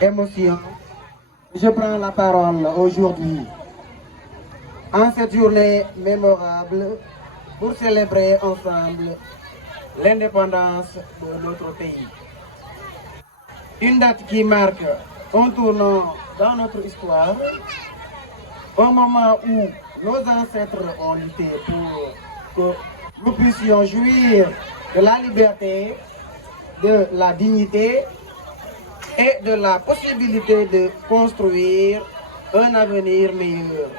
émotion, je prends la parole aujourd'hui en cette journée mémorable pour célébrer ensemble l'indépendance de notre pays. Une date qui marque un tournant dans notre histoire, un moment où nos ancêtres ont lutté pour que nous puissions jouir de la liberté, de la dignité et de la possibilité de construire un avenir meilleur.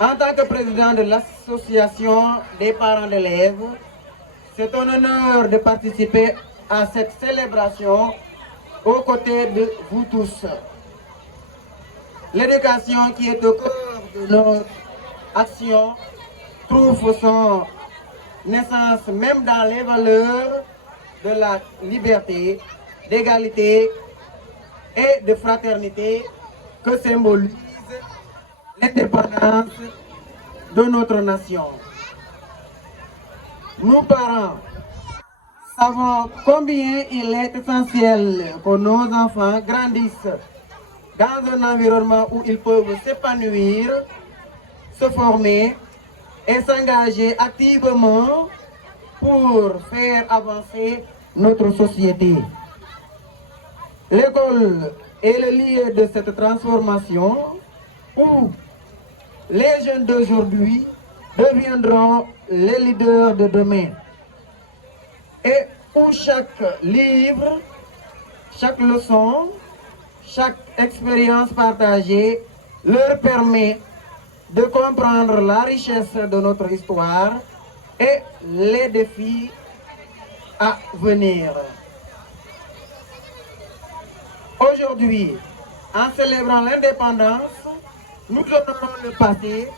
En tant que président de l'association des parents d'élèves, c'est un honneur de participer à cette célébration aux côtés de vous tous. L'éducation qui est au cœur de notre action trouve son naissance même dans les valeurs de la liberté, d'égalité et de fraternité que symbolise l'indépendance de notre nation. Nous, parents, savons combien il est essentiel que nos enfants grandissent dans un environnement où ils peuvent s'épanouir, se former et s'engager activement pour faire avancer notre société. L'école est le lieu de cette transformation où les jeunes d'aujourd'hui deviendront les leaders de demain. Et où chaque livre, chaque leçon, chaque expérience partagée leur permet de comprendre la richesse de notre histoire et les défis à venir. Aujourd'hui, en célébrant l'indépendance, nous honorons le passé,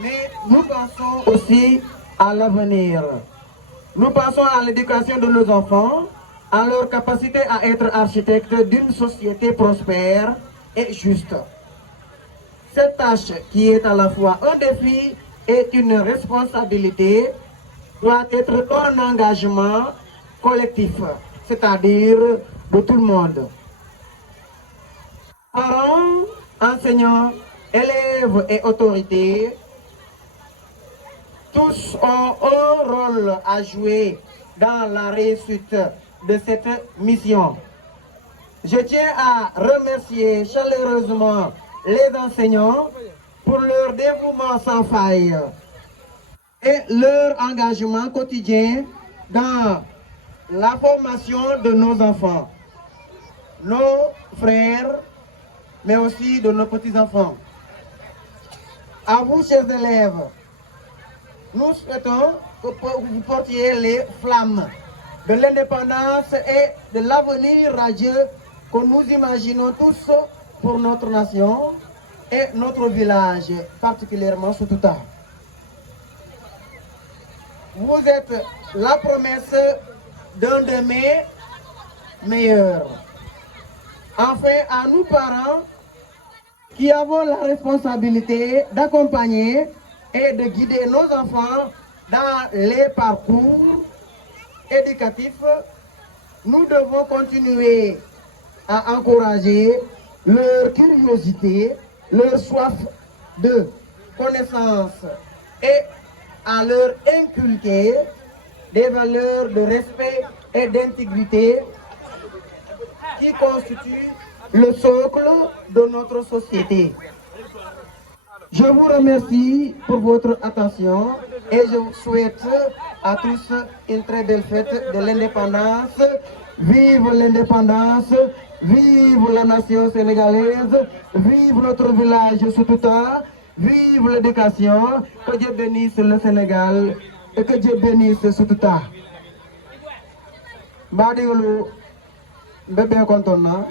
mais nous pensons aussi à l'avenir. Nous pensons à l'éducation de nos enfants, à leur capacité à être architectes d'une société prospère et juste. Cette tâche, qui est à la fois un défi et une responsabilité, doit être un engagement collectif, c'est-à-dire de tout le monde. Parents, enseignants, élèves et autorités, tous ont un rôle à jouer dans la réussite de cette mission. Je tiens à remercier chaleureusement les enseignants pour leur dévouement sans faille et leur engagement quotidien dans la formation de nos enfants, nos frères, mais aussi de nos petits-enfants. À vous, chers élèves, nous souhaitons que vous portiez les flammes de l'indépendance et de l'avenir radieux que nous imaginons tous pour notre nation et notre village, particulièrement Soutouta. Vous êtes la promesse d'un demain meilleur. Enfin, à nous parents, qui avons la responsabilité d'accompagner et de guider nos enfants dans les parcours éducatifs, nous devons continuer à encourager leur curiosité, leur soif de connaissance et à leur inculquer des valeurs de respect et d'intégrité qui constituent le socle de notre société. Je vous remercie pour votre attention et je vous souhaite à tous une très belle fête de l'indépendance. Vive l'indépendance, vive la nation sénégalaise, vive notre village Soutouta, vive l'éducation, que Dieu bénisse le Sénégal et que Dieu bénisse Soutouta. Badigoulou, bébé content.